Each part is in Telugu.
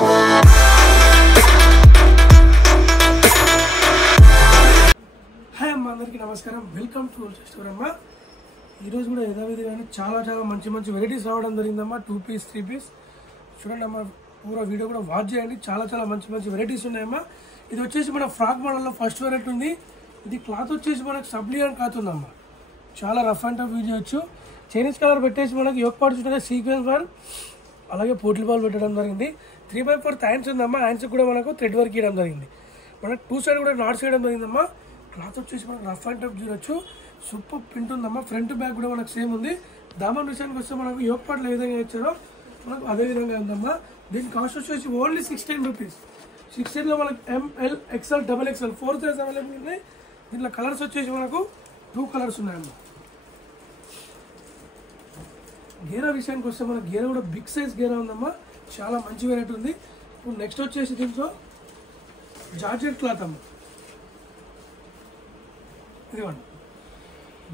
హాయ్ అమ్మ, అందరికీ నమస్కారం. వెల్కమ్ టు స్టోర్ అమ్మ. ఈరోజు కూడా యథావిధిగానే చాలా మంచి వెరైటీస్ రావడం జరిగిందమ్మా. 2 పీస్ 3 పీస్ చూడండి అమ్మ. పూరా వీడియో కూడా వాచ్ చేయండి. చాలా మంచి వెరైటీస్ ఉన్నాయమ్మా. ఇది వచ్చేసి మన ఫ్రాక్ మోడల్లో ఫస్ట్ వెరైటీ ఉంది. ఇది క్లాత్ వచ్చేసి మనకు సబ్లియన్ క్లాత్ ఉందమ్మా. చాలా రఫ్ అండ్ టఫ్ యూజ్ చేయొచ్చు. చైనీస్ కలర్ పెట్టేసి మనకి యోక్ పార్ట్ చూడండి, సీక్వెన్స్ వర్క్, అలాగే పోట్లీ బాల్ పెట్టడం జరిగింది. 3/4 హ్యాండ్స్ ఉందమ్మా. హ్యాండ్స్ కూడా మనకు థ్రెడ్ వర్క్ ఇవ్వడం జరిగింది. మనకు 2 సైడ్ కూడా నాట్స్ వేయడం జరిగిందమ్మా. క్లాత్ వచ్చేసి మనకు రఫ్ అండ్ టఫ్ చూడొచ్చు. సూపర్ ప్రింట్ ఉందమ్మా. ఫ్రంట్ బ్యాక్ కూడా మనకు సేమ్ ఉంది. దామన్ విషయానికి వస్తే మనకు యోక్ పార్ట్లు ఏ విధంగా ఇచ్చారో మనకు అదే విధంగా ఉందమ్మా. దీని కాస్ట్ వచ్చేసి ఓన్లీ 16 రూపీస్. 16లో మనకు ML, XL, XXL 4 size available ఉన్నాయి. దీంట్లో కలర్స్ వచ్చేసి మనకు 2 కలర్స్ ఉన్నాయమ్మా. గేరా విషయానికి వస్తే మనకు గేరా కూడా బిగ్ సైజ్ గేరా ఉందమ్మా. చాలా మంచి వెరైటీ ఉంది. ఇప్పుడు నెక్స్ట్ వచ్చేసి దీంట్లో జార్జెట్ క్లాత్ అమ్మ. ఇదిగోండి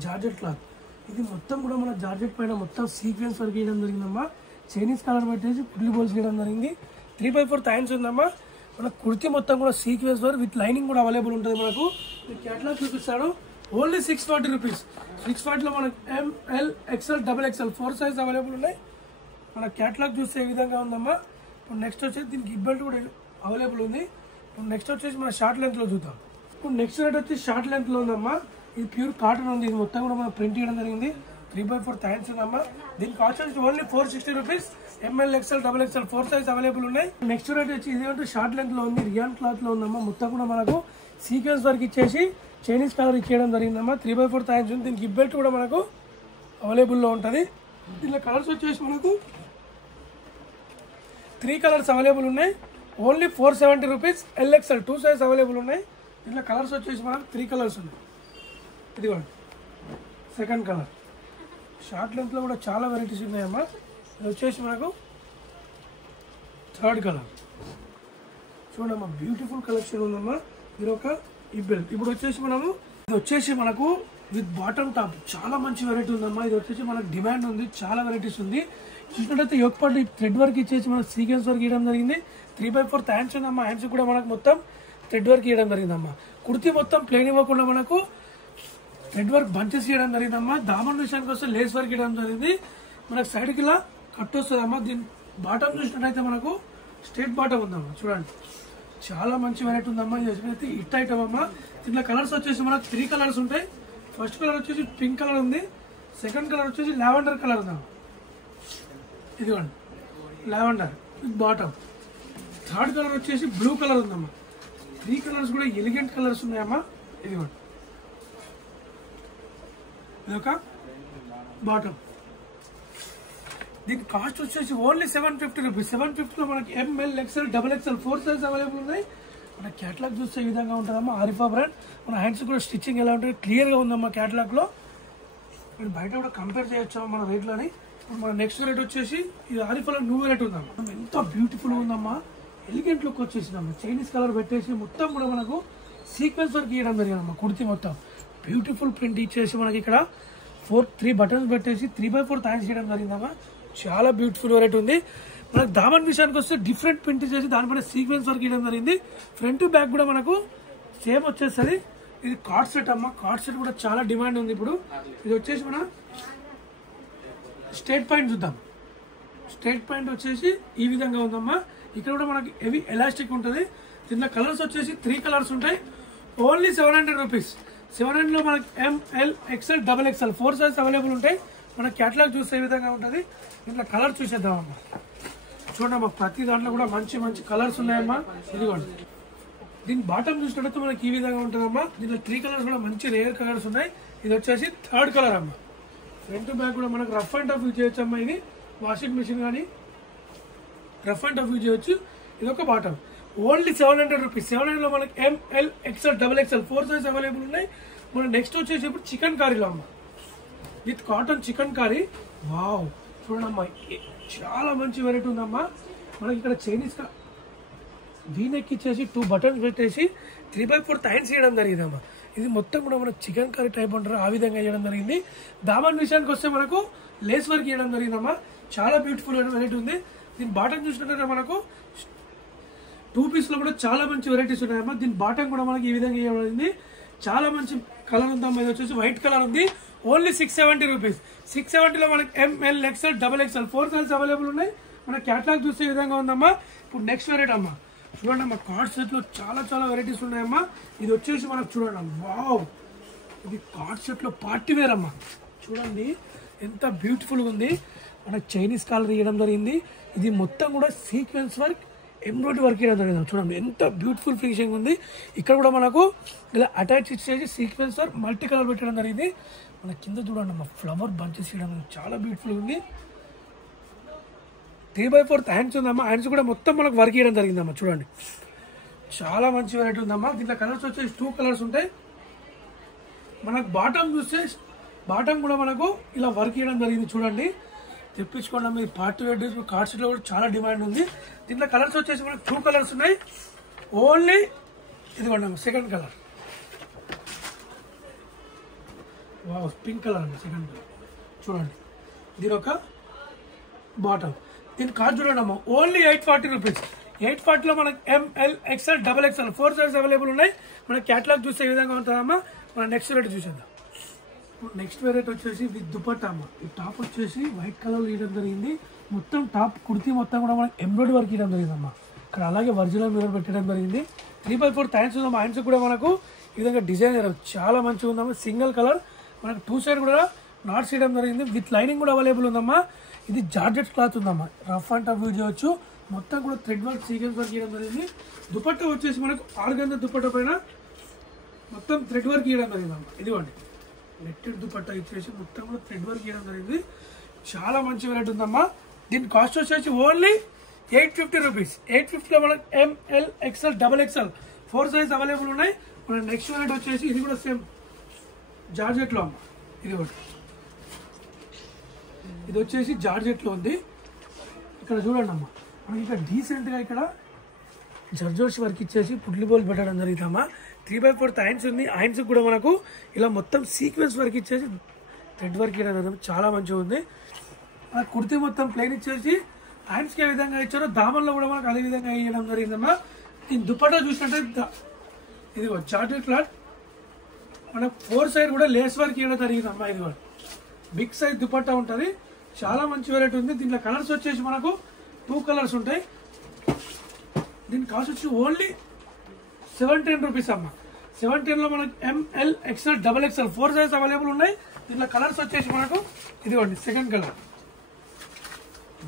జార్జెట్ క్లాత్. ఇది మొత్తం కూడా మన జార్జెట్ పైన మొత్తం సీక్వెన్స్ వర్క్ వేయడం జరిగిందమ్మా. చైనీస్ కలర్ పెట్టేసి పుడ్లీ బోల్స్ వేయడం జరిగింది. 3/4 హ్యాండ్స్ ఉందమ్మా. మన కుర్తీ మొత్తం కూడా సీక్వెన్స్ వర్క్ విత్ లైనింగ్ కూడా అవైలబుల్ ఉంటుంది. మనకు క్యాటలాగ్ చూపిస్తాడు. Only 640 rupees. 640లో మనకు ML, XL, XXL 4 size available ఉన్నాయి. మన క్యాటలాగ్ చూస్తే ఏ విధంగా ఉందమ్మా. ఇప్పుడు నెక్స్ట్ వచ్చేసి దీనికి హిప్ బెల్ట్ కూడా అవైలబుల్ ఉంది. ఇప్పుడు నెక్స్ట్ వచ్చేసి మన షార్ట్ లెంత్లో చూద్దాం. ఇప్పుడు నెక్స్ట్ రేట్ వచ్చి షార్ట్ లెంత్లో ఉందమ్మా. ఇది ప్యూర్ కాటన్ ఉంది. ఇది మొత్తం కూడా మనం ప్రింట్ చేయడం జరిగింది. 3/4 హ్యాండ్స్ ఉందమ్మా. దీని కాస్ట్ వచ్చి only 460 rupees. ML, XL, XXL 4 size available ఉన్నాయి. నెక్స్ట్ రేట్ వచ్చి ఇది షార్ట్ లెంత్లో ఉంది. రియాన్ క్లాత్లో ఉందమ్మా. మొత్తం కూడా మనకు సీక్వెన్స్ వర్క్ ఇచ్చేసి చైనీస్ కలర్ ఇచ్చేయడం జరిగిందమ్మా. 3/4 హ్యాండ్స్ ఉంది. దీనికి హిప్ బెల్ట్ కూడా మనకు అవైలబుల్లో ఉంటుంది. దీనిలో కలర్స్ వచ్చేసి మనకు 3 కలర్స్ అవైలబుల్ ఉన్నాయి. Only 470 rupees. LXL 2 size available ఉన్నాయి. దీంట్లో కలర్స్ వచ్చేసి మనకు 3 కలర్స్ ఉన్నాయి. ఇదిగోండి సెకండ్ కలర్. షార్ట్ లెంత్లో కూడా చాలా వెరైటీస్ ఉన్నాయమ్మా. ఇది వచ్చేసి మనకు థర్డ్ కలర్. చూడమ్మా, బ్యూటిఫుల్ కలెక్షన్ ఉందమ్మా. ఇది ఒక హిప్ బెల్ట్. ఇప్పుడు వచ్చేసి ఇది వచ్చేసి మనకు విత్ బాటమ్ టాప్ చాలా మంచి వెరైటీ ఉందమ్మా. ఇది వచ్చేసి మనకు డిమాండ్ ఉంది. చాలా వెరైటీస్ ఉంది. చూసినట్టయితే యోక్ పార్ట్ థ్రెడ్ వర్క్ ఇచ్చేసి మనకు సీక్వెన్స్ వర్క్ ఇవ్వడం జరిగింది. 3/4 హ్యాండ్స్ ఉందమ్మా. హ్యాండ్స్ కూడా మనకు మొత్తం థ్రెడ్ వర్క్ ఇవ్వడం జరిగిందమ్మా. కుర్తీ మొత్తం ప్లేన్ ఇవ్వకుండా మనకు థ్రెడ్ వర్క్ బంచెస్ ఇవ్వడం జరిగిందమ్మా. దామన్ విషయానికి వస్తే లేస్ వర్క్ ఇవ్వడం జరిగింది. మనకు సైడ్కి ఇలా కట్ వస్తుందమ్మా. దీని బాటమ్ చూసినట్టయితే మనకు స్ట్రేట్ బాటమ్ ఉందమ్మా. చూడండి చాలా మంచి వెరైటీ ఉందమ్మా. ఇది వచ్చి హిట్ ఐటమ్ అమ్మా. దీంట్లో కలర్స్ వచ్చేసి మనకు 3 కలర్స్ ఉంటాయి. ఫస్ట్ కలర్ వచ్చేసి పింక్ కలర్ ఉంది. సెకండ్ కలర్ వచ్చేసి లావెండర్ కలర్ ఉందమ్మా. ఇదిగోండి lavender with bottom. Third colour వచ్చేసి బ్లూ కలర్ ఉందమ్మా. 3 కలర్స్ కూడా ఎలిగెంట్ కలర్స్ ఉన్నాయమ్మా. ఇదిగోండి ఇదొక బాటమ్. దీని కాస్ట్ వచ్చేసి ఓన్లీ 750 రూపీస్. 750లో మనకి ML, XL, XXL 4 size available ఉన్నాయి. మన క్యాటలాగ్ చూస్తే ఈ విధంగా ఉంటుందమ్మా. ఆరిఫా బ్రాండ్. మన హ్యాండ్స్ కూడా స్టిచ్చింగ్ ఎలా ఉంటుంది క్లియర్గా ఉందమ్మా క్యాటలాగ్లో. మీరు బయట కూడా కంపేర్ చేయొచ్చు మన రేట్లోని. మన నెక్స్ట్ రేట్ వచ్చేసి ఇది ఆరిఫాలో న్యూ రేట్ ఉందమ్మా. ఎంత బ్యూటిఫుల్ ఉందమ్మా. ఎలిగెంట్ లుక్ వచ్చేసిందమ్మా. చైనీస్ కలర్ పెట్టేసి మొత్తం కూడా మనకు సీక్వెన్స్ వర్క్ ఇవ్వడం జరిగిందమ్మా. కుర్తీ మొత్తం బ్యూటిఫుల్ ప్రింట్ ఇచ్చేసి మనకి ఇక్కడ 3 బటన్స్ పెట్టేసి 3/4 హ్యాండ్స్ చేయడం జరిగిందమ్మా. చాలా బ్యూటిఫుల్ వెరైటీ ఉంది. మనకు దామన్ విషయానికి వస్తే డిఫరెంట్ ప్రింట్ చేసి దానిపైన సీక్వెన్స్ వర్క్ ఇవ్వడం జరిగింది. ఫ్రంట్ బ్యాక్ కూడా మనకు సేమ్ వచ్చేస్తుంది. ఇది కార్డ్ సెట్ అమ్మా. కార్డ్ సెట్ కూడా చాలా డిమాండ్ ఉంది ఇప్పుడు. ఇది వచ్చేసి మన స్ట్రేట్ పాయింట్ చూద్దాం. స్ట్రేట్ పాయింట్ వచ్చేసి ఈ విధంగా ఉందమ్మా. ఇక్కడ కూడా మనకి హెవీ ఎలాస్టిక్ ఉంటుంది. దీంట్లో కలర్స్ వచ్చేసి 3 కలర్స్ ఉంటాయి. Only 700 rupees. 700లో మనకి ML, XL, XXL 4 size available ఉంటాయి. మన క్యాటలాగ్ చూస్తే ఈ విధంగా ఉంటుంది. దీంట్లో కలర్ చూసేద్దామమ్మా. చూడమ్మా, ప్రతి దాంట్లో కూడా మంచి కలర్స్ ఉన్నాయమ్మా. ఇదిగోండి దీని బాటమ్ చూసినట్టు మనకి ఈ విధంగా ఉంటుందమ్మా. దీంట్లో 3 కలర్స్ కూడా మంచి రేర్ కలర్స్ ఉన్నాయి. ఇది వచ్చేసి థర్డ్ కలర్ అమ్మా. ఫ్రంట్ బ్యాక్ కూడా మనకు రఫ్ అండ్ టఫ్ యూజ్ చేయొచ్చు అమ్మా. ఇది వాషింగ్ మిషన్ కానీ రఫ్ అండ్ టఫ్ యూజ్ చేయొచ్చు. ఇది ఒక బాటమ్. Only 700 rupees. 700లో మనకి ML, XL, XXL 4 size available ఉన్నాయి. మన నెక్స్ట్ వచ్చేసి ఇప్పుడు చికెన్ కారీలో అమ్మా. With cotton chicken curry. Wow చూడమ్మా, చాలా మంచి వెరైటీ ఉందమ్మా. మనకి ఇక్కడ చైనీస్ దీని ఎక్కిచ్చేసి 2 బటన్స్ పెట్టేసి 3/4 హ్యాండ్స్ చేయడం జరిగిందమ్మా. ఇది మొత్తం కూడా మనకు చికెన్ కర్రీ టైప్ అంటారు, ఆ విధంగా చేయడం జరిగింది. దామన్ విషయానికి వస్తే మనకు లేస్ వర్క్ చేయడం జరిగిందమ్మా. చాలా బ్యూటిఫుల్ వెరైటీ ఉంది. దీని బాటమ్ చూసినట్లయితే మనకు 2 పీస్ లో కూడా చాలా మంచి వెరైటీస్ ఉన్నాయమ్మా. దీని బాటం కూడా మనకి ఈ విధంగా ఇవ్వబడింది. చాలా మంచి కలర్ ఉందమ్మా. ఇది వచ్చేసి వైట్ కలర్ ఉంది. Only 670 rupees. 670 లో మనకి ML XL XXL 4 size available ఉన్నాయి. మన క్యాటలాగ్ చూసే విధంగా ఉందమ్మా. ఇప్పుడు నెక్స్ట్ వెరైటీ అమ్మా, చూడండి అమ్మా, కార్డ్ సెట్ లో చాలా చాలా వెరైటీస్ ఉన్నాయమ్మా. ఇది వచ్చేసి మనకు చూడండి అమ్మా, వావ్, ఇది కార్డ్ సెట్ లో పార్టీ వేర్ అమ్మా. చూడండి ఎంత బ్యూటిఫుల్ గా ఉంది. మనకు చైనీస్ కాలర్ ఇవ్వడం జరిగింది. ఇది మొత్తం కూడా సీక్వెన్స్ వర్క్, ఎంబ్రాయిడరీ వర్క్ ఇవ్వడం జరిగింది. చూడండి ఎంత బ్యూటిఫుల్ ఫినిషింగ్ ఉంది. ఇక్కడ కూడా మనకు ఇలా అటాచ్ ఇచ్చేసి సీక్వెన్స్ వర్క్ మల్టీ కలర్ పెట్టడం జరిగింది. మన కింద చూడండి అమ్మా, ఫ్లవర్ బంచెస్ ఇవ్వడం చాలా బ్యూటిఫుల్ ఉంది. 3/4 హ్యాండ్స్ ఉందమ్మా. హ్యాండ్స్ కూడా మొత్తం మనకు వర్క్ ఇవ్వడం జరిగిందమ్మా. చూడండి చాలా మంచి వెరైటీ ఉందమ్మా. దీంట్లో కలర్స్ వచ్చేసి 2 కలర్స్ ఉంటాయి. మనకు బాటమ్ చూస్తే బాటమ్ కూడా మనకు ఇలా వర్క్ ఇవ్వడం జరిగింది. చూడండి తెప్పించుకోండి మీ పార్టీ వేర్ కార్డ్ సెట్ లో కూడా చాలా డిమాండ్ ఉంది. దీంట్లో కలర్స్ వచ్చేసి మనకు 2 కలర్స్ ఉన్నాయి. ఓన్లీ ఇదిగోండి second colour, wow, pink colour అండి సెకండ్ కలర్. చూడండి దీని ఒక బాటమ్. దీని కార్డ్ చూడండి అమ్మా, ఓన్లీ 840 రూపీస్. 840 లో మనకి ML XL XXL 4 size available ఉన్నాయి. మన క్యాటలాగ్ చూసే విధంగా ఉంటుందమ్మా. మన నెక్స్ట్ వెరైటీ చూసేద్దాం. నెక్స్ట్ వెరైటీ వచ్చేసి విత్ దుపట్టా అమ్మ. ఈ టాప్ వచ్చేసి వైట్ కలర్ ఇవ్వడం జరిగింది. మొత్తం టాప్ కుర్తీ మొత్తం కూడా మనకి ఎంబ్రాయిడరీ వర్క్ ఇవ్వడం జరిగిందమ్మా. ఇక్కడ అలాగే ఒరిజినల్ మిర్రర్ పెట్టడం జరిగింది. 3/4 హ్యాండ్స్ ఉందమ్మా. హ్యాండ్స్ కూడా మనకు ఈ విధంగా డిజైన్ చాలా మంచిగా ఉందమ్మా. సింగిల్ కలర్ మనకు 2 సైడ్ కూడా నాట్స్ ఇవ్వడం జరిగింది. విత్ లైనింగ్ కూడా అవైలబుల్ ఉందమ్మా. ఇది జార్జెట్ క్లాత్ ఉందమ్మా. రఫ్ అండ్ టఫ్ యూజ్ చేయవచ్చు. మొత్తం కూడా థ్రెడ్ వర్క్, సీక్వెన్స్ వర్క్ ఇవ్వడం జరిగింది. దుపట్టా వచ్చేసి మనకు ఆర్గంజా దుపట్టా పైన మొత్తం థ్రెడ్ వర్క్ ఇవ్వడం జరిగిందమ్మా. ఇదిగోండి నెట్టెడ్ దుపట్టా ఇచ్చేసి మొత్తం కూడా థ్రెడ్ వర్క్ ఇవ్వడం జరిగింది. చాలా మంచి వెరైటీ ఉందమ్మా. దీని కాస్ట్ వచ్చేసి ఓన్లీ 850 రూపీస్. 850 లో మనకు ML XL XXL 4 size available ఉన్నాయి. మన నెక్స్ట్ వెరైటీ వచ్చేసి ఇది కూడా సేమ్ జార్జెట్ లో అమ్మా. ఇది ఒకటి, ఇది వచ్చేసి జార్జెట్ లో ఉంది. ఇక్కడ చూడండి అమ్మా, మనకి ఇక్కడ డీసెంట్ గా ఇక్కడ జర్జోషి వర్క్ ఇచ్చేసి పుడ్లి బోల్ పెట్టడం జరుగుతామా. 3/4 హ్యాండ్స్ ఉంది. హ్యాండ్స్ కూడా మనకు ఇలా మొత్తం సీక్వెన్స్ వర్క్ ఇచ్చేసి థ్రెడ్ వర్క్ ఇవ్వడం చాలా మంచిగా ఉంది. మనకు కుర్తీ మొత్తం ప్లెయిన్ ఇచ్చేసి హ్యాండ్స్కి ఏ విధంగా ఇచ్చారో దామన్లో కూడా మనకు అదే విధంగా ఇవ్వడం జరిగిందమ్మా. దీని దుపట్టా చూసినట్టే ఇది చార్టెడ్ క్లాత్ మనకు 4 సైడ్ కూడా లేస్ వర్క్ ఇవ్వడం జరిగిందమ్మా. ఇది కూడా బిగ్ సైజ్ దుపట్టా ఉంటుంది. చాలా మంచి వెరైటీ ఉంది. దీంట్లో కలర్స్ వచ్చేసి మనకు 2 కలర్స్ ఉంటాయి. దీని కాస్ట్ వచ్చి ఓన్లీ 710 రూపీస్ అమ్మా. 710 లో మనకు ML XL XXL 4 size available ఉన్నాయి. దీంట్లో కలర్స్ వచ్చేసి మనకు ఇదిగోండి సెకండ్ కలర్,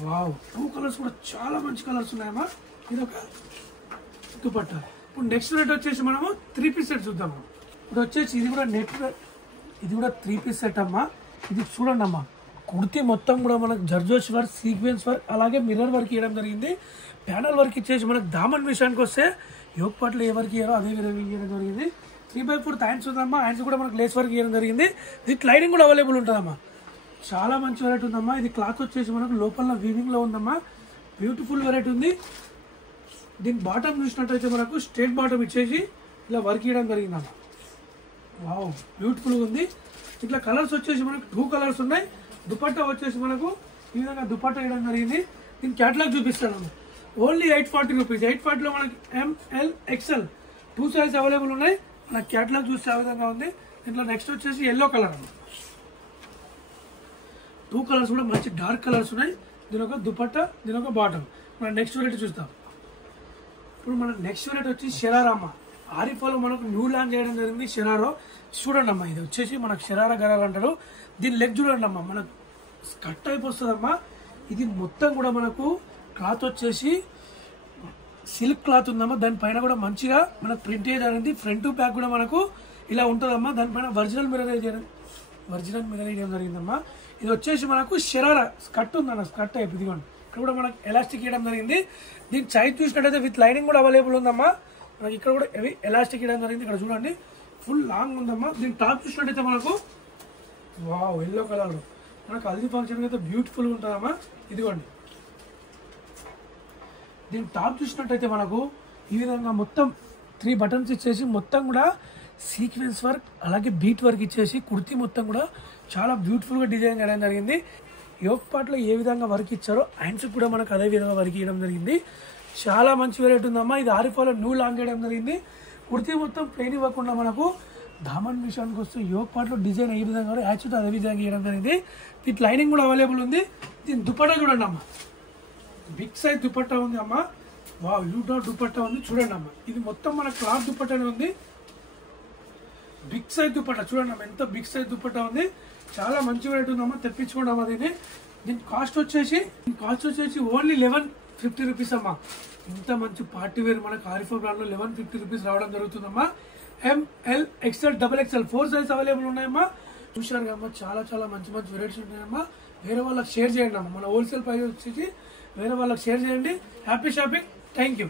వావ్, 2 కలర్స్ కూడా చాలా మంచి కలర్స్ ఉన్నాయమ్మా. ఇది ఒక దుపట్టా. ఇప్పుడు నెక్స్ట్ రేట్ వచ్చేసి మనము 3 పీస్ సెట్ చూద్దాము. ఇప్పుడు వచ్చేసి ఇది కూడా నెట్, ఇది కూడా 3 పీస్ సెట్ అమ్మా. ఇది చూడండి అమ్మా, కుర్తీ మొత్తం కూడా మనకు జర్జోషి వర్క్, సీక్వెన్స్ వర్క్, అలాగే మిర్రర్ వర్క్ ఇవ్వడం జరిగింది. ప్యానల్ వర్క్ ఇచ్చేసి మనకు దామన్ విషయానికి వస్తే యోగ్ పాటలు ఏ వర్క్ ఇయ్యారో అదే విధంగా ఇవ్వడం జరిగింది. 3/4 హ్యాండ్స్ ఉందమ్మా. హ్యాండ్స్ కూడా మనకు లేస్ వర్క్ ఇవ్వడం జరిగింది. దీనికి లైనింగ్ కూడా అవైలబుల్ ఉంటుందమ్మా. చాలా మంచి వెరైటీ ఉందమ్మా. ఇది క్లాత్ వచ్చేసి మనకు లోపల వీవింగ్ లో ఉందమ్మా. బ్యూటిఫుల్ వెరైటీ ఉంది. దీని బాటమ్ చూసినట్టయితే మనకు స్ట్రేట్ బాటమ్ ఇచ్చేసి ఇలా వర్క్ ఇవ్వడం జరిగిందమ్మా. వావ్, బ్యూటిఫుల్ ఉంది. ఇట్లా కలర్స్ వచ్చేసి మనకు 2 కలర్స్ ఉన్నాయి. దుపట్టా వచ్చేసి మనకు ఈ విధంగా దుపట్టా ఇవ్వడం జరిగింది. దీని క్యాటలాగ్ చూపిస్తాను. Only 840 rupees. 840 లో మనకి ML XL 2 సైజ్ అవైలబుల్ ఉన్నాయి. మన క్యాటలాగ్ చూస్తే ఆ విధంగా ఉంది. దీంట్లో నెక్స్ట్ వచ్చేసి ఎల్లో కలర్ అన్నమాట. 2 కలర్స్ కూడా మంచి డార్క్ కలర్స్ ఉన్నాయి. దీని ఒక దుపట్టా, దీని ఒక బాటమ్. మన నెక్స్ట్ వెరైటీ చూస్తాం. ఇప్పుడు మన నెక్స్ట్ వెరైటీ వచ్చి షరారా అమ్మ. ఆరిఫాలో మనకు న్యూ లాంచ్ చేయడం జరిగింది షరారో. చూడండి అమ్మా, ఇది వచ్చేసి మనకు షరారా గరాలు అంటారు. దీని లెగ్ చూడండి అమ్మా, మనకు కట్ అయిపోతుందమ్మా. ఇది మొత్తం కూడా మనకు క్లాత్ వచ్చేసి సిల్క్ క్లాత్ ఉందమ్మా. దానిపైన కూడా మంచిగా మనకు ప్రింట్ చేయడం. ఫ్రంట్ టు బ్యాక్ కూడా మనకు ఇలా ఉంటుందమ్మా. దానిపైన ఒరిజినల్ మిర్రర్ వేయడం జరిగిందమ్మా. ఇది వచ్చేసి మనకు షరారా స్కర్ట్ ఉందన్న, స్కర్ట్ టైప్. ఇదిగోండి, ఇక్కడ కూడా మనకు ఎలాస్టిక్ ఇవ్వడం జరిగింది. దీని సైజ్ చూసినట్టయితే విత్ లైనింగ్ కూడా అవైలబుల్ ఉందమ్మా. మనకి ఇక్కడ కూడా హెవీ ఎలాస్టిక్ ఇవ్వడం జరిగింది. ఇక్కడ చూడండి ఫుల్ లాంగ్ ఉందమ్మా. దీని టాప్ చూసినట్టయితే మనకు వావ్, ఎల్లో కలర్ మనకు హల్దీ ఫంక్షన్ అయితే బ్యూటిఫుల్ ఉంటుందమ్మా. ఇదిగోండి, దీని టాప్ చూసినట్టయితే మనకు ఈ విధంగా మొత్తం 3 బటన్స్ ఇచ్చేసి మొత్తం కూడా సీక్వెన్స్ వర్క్, అలాగే బీట్ వర్క్ ఇచ్చేసి కుర్తీ మొత్తం కూడా చాలా బ్యూటిఫుల్ గా డిజైన్ చేయడం జరిగింది. యోగ్ పార్ట్ లో ఏ విధంగా వర్క్ ఇచ్చారో హ్యాండ్స్ కూడా మనకు అదే విధంగా వర్క్ ఇవ్వడం జరిగింది. చాలా మంచి వెరైటీ ఉందమ్మా. ఇది ఆరిఫాలో న్యూ లాంగ్ వేయడం జరిగింది. కుర్తీ మొత్తం ప్లెయిన్ ఇవ్వకుండా మనకు దామన్ విషయానికి వస్తే యోగ్ పార్ట్లో డిజైన్ ఏ విధంగా యాక్చువల్ అదే విధంగా వేయడం జరిగింది. దీని లైనింగ్ కూడా అవైలబుల్ ఉంది. దీని దుపట్టా చూడండి అమ్మా, బిగ్ సైజ్ దుపట్టా ఉంది అమ్మా. వావ్, యూటా దుపట్టా ఉంది చూడండి అమ్మా. ఇది మొత్తం మన క్లాత్ దుపట్టానే ఉంది. బిగ్ సైజ్ దుపట్టా చూడండి అమ్మా, ఎంత బిగ్ సైజ్ దుపట్టా ఉంది. చాలా మంచి వెరైటీ ఉందమ్మా, తెప్పించుకోండి అమ్మా. దీని కాస్ట్ వచ్చేసి ఓన్లీ 1150 రూపీస్ అమ్మా. ఇంత మంచి పార్టీ వేర్ మనకు ఆరిఫా బ్రాండ్ లో 1150 రూపీస్ రావడం జరుగుతుందమ్మా. ML XL XXL 4 size available ఉన్నాయమ్మా. చూశారు కమ్మా, చాలా చాలా మంచి మంచి వెరైటీస్ ఉన్నాయమ్మా. వేరే వాళ్ళకి షేర్ చేయండి అమ్మా. మన హోల్సేల్ ప్రైస్ వచ్చేసి వేరే వాళ్ళకి షేర్ చేయండి. Happy shopping. Thank you.